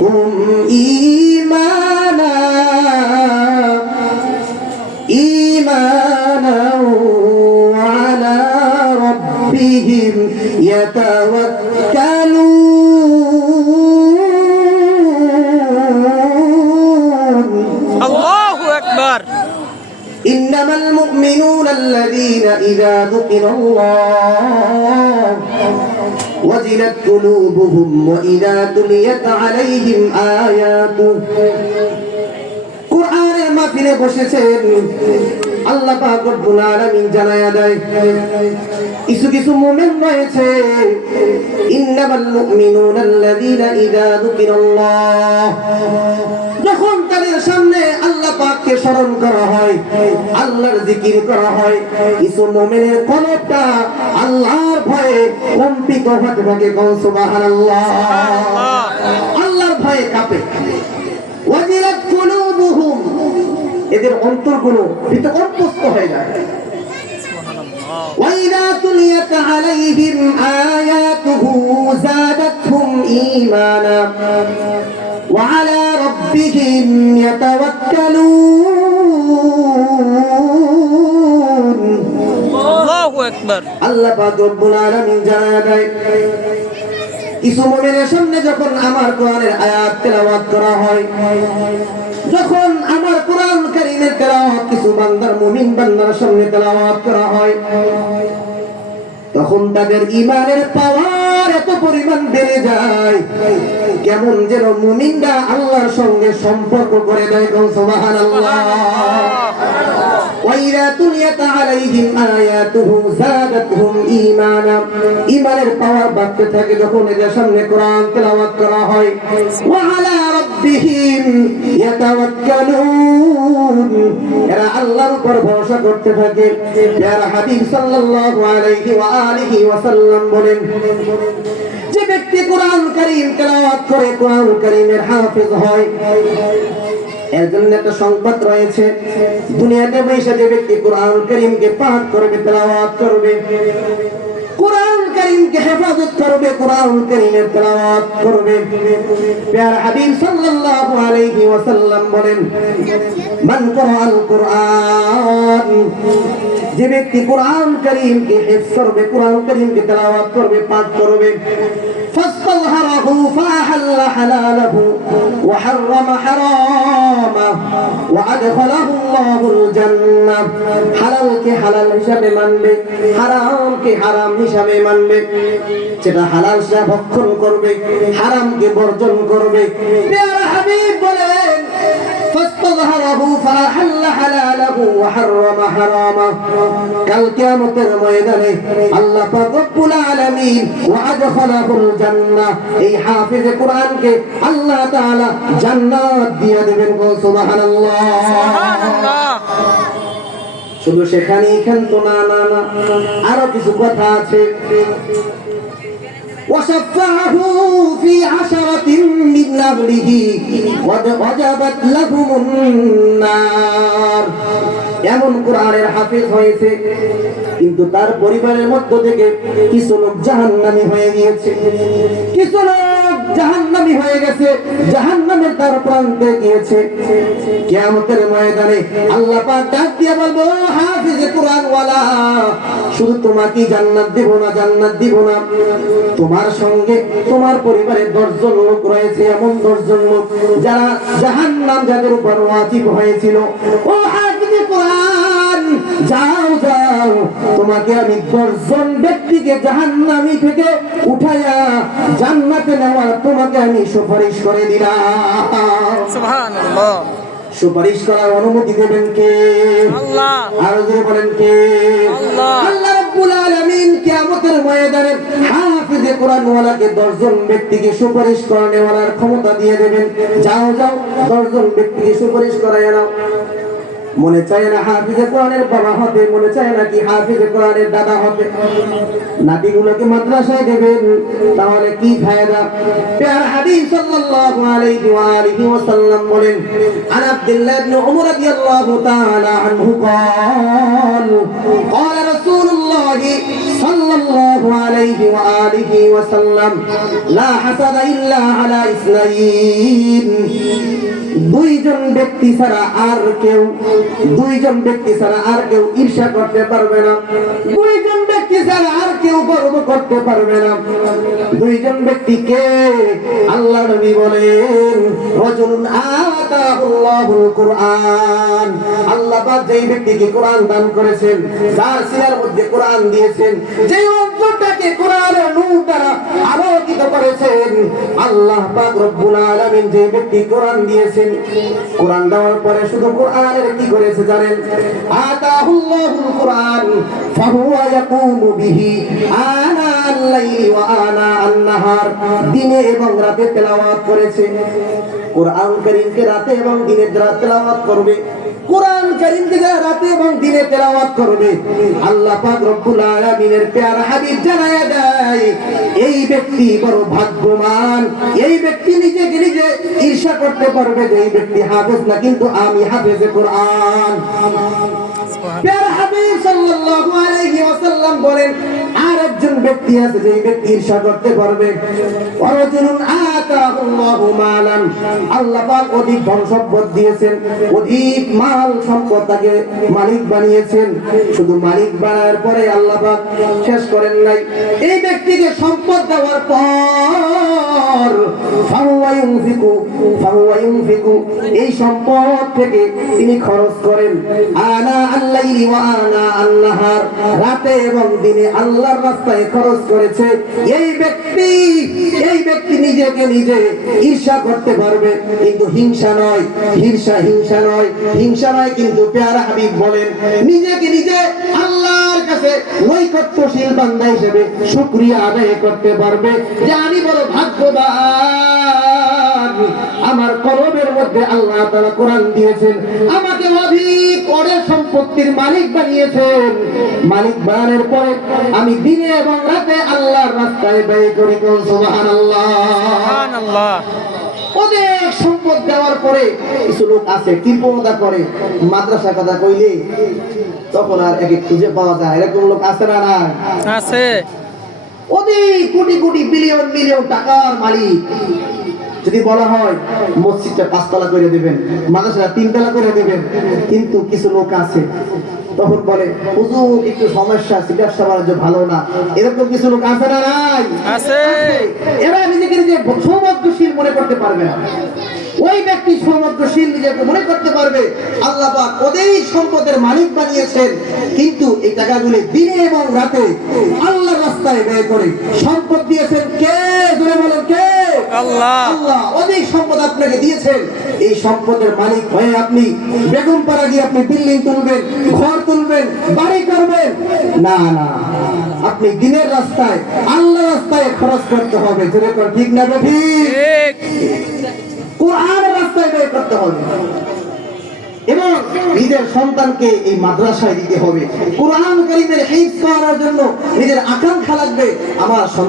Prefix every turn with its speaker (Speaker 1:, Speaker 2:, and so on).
Speaker 1: لهم إيمانا. إيمانا وعلى ربهم يتوكلون.
Speaker 2: الله أكبر.
Speaker 1: إنما المؤمنون الذين إذا ذكر الله وجلت قلوبهم وإذا تليت عليهم آياته কোরআনের মাহফিলে বসেছেন আল্লাহ পাক রব্বুল আলামিন জানায়া দেয় কিছু কিছু মুমিন রয়েছে ইন্নামাল মুমিনুনা আল্লাযীনা ইযা যুকিরাল্লাহ যখন তাদের সামনে আল্লাহ পাককে স্মরণ করা হয় আল্লাহর জিকির করা হয় কিছু মুমিনের কলবটা আল্লাহর ভয়ে কম্পিত হতে থাকে কোন সুবহানাল্লাহ আল্লাহর ভয়ে কাঁপে ওয়াজিলাত কুলুবুহুম এদের অন্তরগুলো ভিতর অন্তস্ত হয়ে যায় وإذا تليت عليهم آياته زادتهم إيمانا وعلى ربهم يتوكلون
Speaker 2: আল্লাহ
Speaker 1: পাক রব্বুল আলামিন দেয়, কিছু মুমিনের সামনে যখন আমার কোরআনের আয়াত তেলাওয়াত করা হয়, যখন আমার কোরআন কারীমের তেলাওয়াত কিছু বান্দার, মুমিন বান্দার সামনে তেলাওয়াত করা হয়, তখন তাদের ইমানের পাওয়ার এত পরিমাণ বেড়ে যায়, কেমন যেন মুমিনরা আল্লাহর সঙ্গে সম্পর্ক করে দেয় আয়াতু ইয়াতা আলাইহিম আয়াতুহু যাদাতহুম ঈমানা। ঈমানের পাওয়ার বাড়তে থাকে যখন এদের সামনে কোরআন তেলাওয়াত করা হয়। ওয়া আলা রাব্বিহিম ইয়াতাওয়াক্কালুন। এরা আল্লাহর উপর ভরসা করতে থাকে। যারা হাবিব সাল্লাল্লাহু আলাইহি ওয়া আলিহি ওয়াসাল্লাম বলেন, যে ব্যক্তি কোরআন কারীম তেলাওয়াত করে, কোরআন কারীমের হাফেজ হয়। এর জন্য একটা সংবাদ রয়েছে, দুনিয়াতে বসে যে ব্যক্তি কোরআন করিমকে পাঠ করবে, তেলাওয়াত করবে। কোরআন করিমকে হেফাজত করবে কোরআন করিমের তেলাওয়াত করবে প্যার হাবিব সাল্লাল্লাহু আলাইহি ওয়াসাল্লাম বলেন মান কোরআন কোরআন যে ব্যক্তি কোরআন করিমকে হেফজ করবে কোরআন করিমকে তেলাওয়াত করবে পাঠ করবে فاستظهره فأحل حلاله وحرم حرامه وأدخله الله الجنة حلال কে হালাল হিসাবে মানবে হারাম হালালকে হারাম হিসাবে মানবে যেটা হালাল সে ভক্ষণ করবে হারামকে বর্জন করবে। আল্লাহ কোরআনকে আল্লাহ জান্নাত দিয়ে দেবেন গো শুধু সেখানে এখান তো না না না আরো কিছু কথা আছে وشفعه في عشرة من أهله قد وجبت لهم النار এমন কোরআনের হাফিজ হয়েছে কিন্তু তার পরিবারের মধ্য থেকে কিছু লোক জাহান্নামী হয়ে গিয়েছে কিছু লোক জাহান্নামী হয়ে গেছে, জাহান্নামের প্রান্তে গিয়েছে। ময়দানে আল্লাহ পাক ডাক বলব, "ও হাফিজে কোরআন ওয়ালা শুধু তোমাকে জান্নাত দিব না, জান্নাত দিব না। তোমার সঙ্গে তোমার পরিবারের দশজন লোক রয়েছে, এমন দশজন লোক যারা জাহান্নাম যাদের উপর ওয়াজিব হয়েছিল। ও যাও যাও। তোমাকে আমি দশজন ব্যক্তিকে জাহান্নামি থেকে উঠাইয়া জান্নাতে নেওয়ার তোমাকে আমি সুপারিশ করে দিলাম।
Speaker 2: সুবহানাল্লাহ।
Speaker 1: সুপারিশ করার অনুমতি দেবেন কে?
Speaker 2: আল্লাহ।
Speaker 1: আরও জোরে বলেন কে?
Speaker 2: আল্লাহ।
Speaker 1: আল্লাহ রাব্বুল আলামিন কিয়ামতের ময়দানে হাফিজে কোরআন ওয়ালাকে 10 জন ব্যক্তিকে সুপারিশ করে ক্ষমতা দিয়ে দেবেন। যাও যাও 10 জন ব্যক্তিকে সুপারিশ করায় নাও। মনে চায় না হাফিজে কোরআনের বাবা হবে মনে চায় না কি হাফিজে কোরআনের দাদা হবে নাতিগুলোকে মাদ্রাসায় দেবেন তাহলে কি ফায়দা প্যার হাবিব সাল্লাল্লাহু আলাইহি ওয়া আলিহি ওয়াসাল্লাম বলেন আন আব্দুল্লাহ ইবনে উমর রাদিয়াল্লাহু তাআলা আনহু قال قال رسول الله صلى সাল্লাল্লাহু আলাইহি ওয়া আলিহি ওয়াসাল্লাম লা হাসাদা ইল্লা আলা ইসনাইন দুইজন ব্যক্তি ছাড়া আর কেউ দুইজন ব্যক্তি ছাড়া আর কেউ ঈর্ষা করতে পারবে না দুইজন ব্যক্তি ছাড়া গর্ব করতে পারবে না। দুইজন ব্যক্তিকে আল্লাহ নবী বলেন, রজুলুন আতাহুল্লাহুল কুরআন। আল্লাহ পাক যেই ব্যক্তিকে কোরআন দান করেছেন, যার মধ্যে দিয়েছেন, যেই অন্তরটাকে নূর দ্বারা আলোকিত করেছেন, আল্লাহ পাক রব্বুল আলামিন যে ব্যক্তি কোরআন দিয়েছেন, কোরআন দেওয়ার পরে শুধু কোরআনের কি করেছে জানেন? আতাহুল্লাহুল কুরআন, ফাহুয়া ইয়াকুমু বিহি দিনে এবং রাতে তেলাওয়াত করেছে। কোরআন কারীমকে রাতে এবং দিনে তেলাওয়াত করবে কোরআন কারীমকে যারা রাতে এবং দিনে তেলাওয়াত করবে আল্লাহ পাক রব্বুল আলামিনের প্যারা হাবিব জানায়া দেয় এই ব্যক্তি বড় ভাগ্যবান এই ব্যক্তি নিজেকে নিজে ঈর্ষা করতে পারবে যে এই ব্যক্তি হাফেজ না কিন্তু আমি হাফেজে কোরআন। প্যারা হাবিব সাল্লাল্লাহু আলাইহি ওয়াসাল্লাম বলেন আর একজন ব্যক্তি আছে যে ব্যক্তি ঈর্ষা করতে পারবে। অরজুন মালান আল্লাহ আল্লাহ এই সম্পদ থেকে তিনি খরচ করেন। আনা ওয়া আনা রাতে এবং দিনে আল্লাহর রাস্তায় খরচ করেছে। এই ব্যক্তি এই ব্যক্তি নিজেকে নিজে ঈর্ষা করতে পারবে, কিন্তু হিংসা নয়, হিংসা হিংসা নয় হিংসা নয় কিন্তু পেয়ারা হাবিব বলেন, নিজেকে নিজে ভাগ্যবান, আমার কলমের মধ্যে আল্লাহ তারা কোরআন দিয়েছেন অনেক সম্পত্তির মালিক বানিয়েছেন। মালিক বানানোর পরে আমি দিনে এবং রাতে আল্লাহর রাস্তায় ব্যয় করি সুবহানাল্লাহ। অনেক সম্পদ দেওয়ার পরে কিছু লোক আছে কৃপণতা করে? মাদ্রাসা কথা কইলে তখন আর একে খুঁজে পাওয়া যায় এরকম লোক আছে না না
Speaker 2: আছে।
Speaker 1: অনেক কোটি কোটি বিলিয়ন মিলিয়ন টাকার মালিক। যদি বলা হয় মসজিদটা পাঁচতলা করে দেবেন মাদ্রাসা তিনতলা করে দেবেন কিন্তু কিছু লোক আছে তখন বলে হুজুর একটু সমস্যা আছে ব্যবসা বাণিজ্য ভালো না। এরকম কিছু লোক আছে না নাই?
Speaker 2: আছে।
Speaker 1: এরা নিজেকে নিজে সৌভাগ্যশীল মনে করতে পারবে না। ওই ব্যক্তি সৌভাগ্যশীল নিজেকে মনে করতে পারবে আল্লাহ পাক অধিক সম্পদের মালিক বানিয়েছেন কিন্তু এই টাকাগুলি দিনে এবং রাতে আল্লাহ রাস্তায় ব্যয় করে সম্পদ দিয়েছেন কে? জোরে বলেন কে?
Speaker 2: আল্লাহ।
Speaker 1: আল্লাহ সম্পদ আপনাকে দিয়েছেন। এই সম্পদের মালিক হয়ে আপনি বেগম পাড়া গিয়ে আপনি বিল্ডিং তুলবেন ঘর তুলবেন বাড়ি করবেন। না না আপনি দিনের রাস্তায় আল্লাহ রাস্তায় খরচ করতে হবে। যেরকম ঠিক না ঠিক।
Speaker 2: ঠিক
Speaker 1: রাস্তায় ব্যয় করতে হবে। এবং নিজের সন্তানকে এই মাদ্রাসায় দিতে হবে। কোরআন কারিমের করার জন্য নিজের আকাঙ্ক্ষা লাগবে। আমার সন্তান